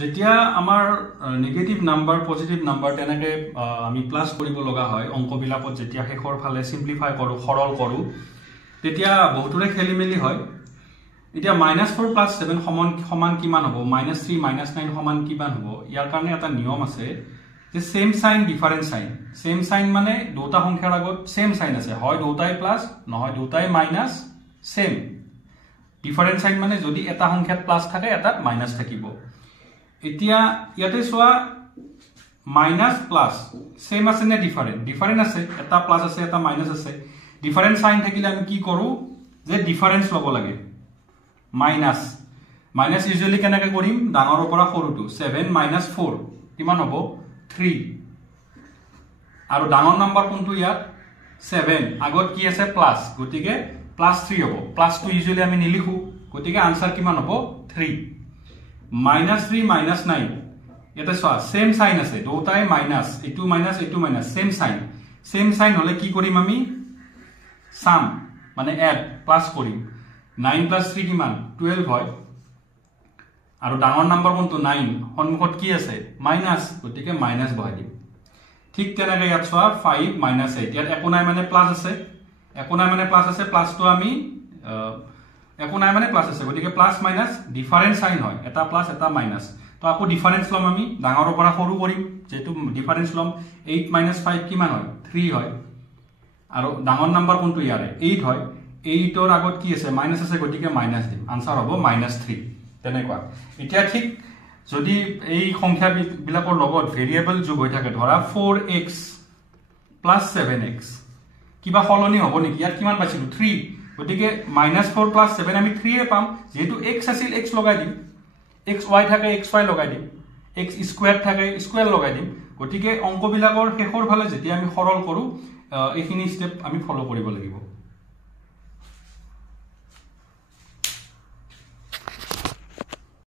যেতিয়া আমাৰ negative number positive number তেনেকে আমি প্লাস কৰিব লগা হয় অংকবিলাকত যেতিয়া শেষৰ ফালে সিম্পলিফাই কৰো সৰল কৰো তেতিয়া বহুতৰে খেলিমেলি হয় এতিয়া -4 + 7 সমান কিমান হ'ব -3 -9 সমান কিমান হ'ব ইয়াৰ কাৰণে এটা নিয়ম আছে যে same sign different sign same sign মানে দুটা সংখ্যাৰ আগত সেম সাইন আছে হয় দুটাই প্লাস নহয় দুটাই মাইনাস সেম ডিফারেন্ট সাইন মানে যদি এটা সংখ্যাত প্লাস থাকে এটা মাইনাস থাকিব এতিয়া ইয়াতে সোয়া মাইনাস প্লাস সেম আছে নে ডিফারেন্ট আছে এটা প্লাস আছে এটা মাইনাস আছে ডিফারেন্ট সাইন থাকিলে আমি কি কৰো যে ডিফাৰেন্স লব লাগে মাইনাস ইউজুয়ালি কেনেকৈ কৰিম ডাঙৰৰ পৰা সৰুটো 7 - 4 কিমান হ'ব 3 আৰু ডাঙৰ নাম্বাৰ কোনটো ইয়াত 7 আগত কি আছে প্লাস গতিকে +3 হ'ব প্লাসটো ইউজুয়ালি আমি নিলিখো গতিকে आंसर কিমান হ'ব 3 -3 -9 এটা সোয়া সেম সাইন আছে দুটাই মাইনাস এটু মাইনাস সেম সাইন হলে কি কৰিম আমি সাম মানে এড প্লাস কৰিম 9 + 3 কিমান 12 হয় আৰু ডাঙৰ নাম্বাৰ কোনটো 9 সন্মুখত কি আছে মাইনাস গতিকে মাইনাস বহাই দিম ঠিক তেনেকৈ ইয়াত সোয়া 5 - 8 ইয়াত একো নাই মানে প্লাস আছে প্লাসটো আমি একো নাই মানে প্লাস আছে গতিকে প্লাস মাইনাস ডিফারেন্ট সাইন হয় এটা প্লাস এটা মাইনাস তো আকৌ ডিফারেন্স লম আমি ডাঙৰৰ পৰা সৰু কৰিম যেটো ডিফাৰেন্স লম 8 - 5 কিমান হয় 3 হয় আৰু ডাঙৰ নাম্বাৰ কোনটো ইয়াৰে 8 হয় 8ৰ আগত কি আছে মাইনাস আছে গতিকে মাইনাস দিম आंसर হ'ব -3 তেনেকুৱা এতিয়া ঠিক যদি এই সংখ্যা বিলাকৰ লগত ভেৰিয়েবল যোগ হৈ থাকে ধৰা 4x + 7x কিবা সলনি হ'ব নেকি ইয়াত কিমান পাইছিলো 3 গতিকে -4 + 7 আমি 3 এ পাম যেহেতু x আছিল x লগাই দিম xy থাকে xy লগাই দিম x স্কয়ার থাকে স্কয়ার লগাই দিম গতিকে অংকবিলাকৰ শেষৰ ফালে যেতিয়া আমি সৰল কৰো এইখিনি স্টেপ আমি ফলো কৰিব লাগিব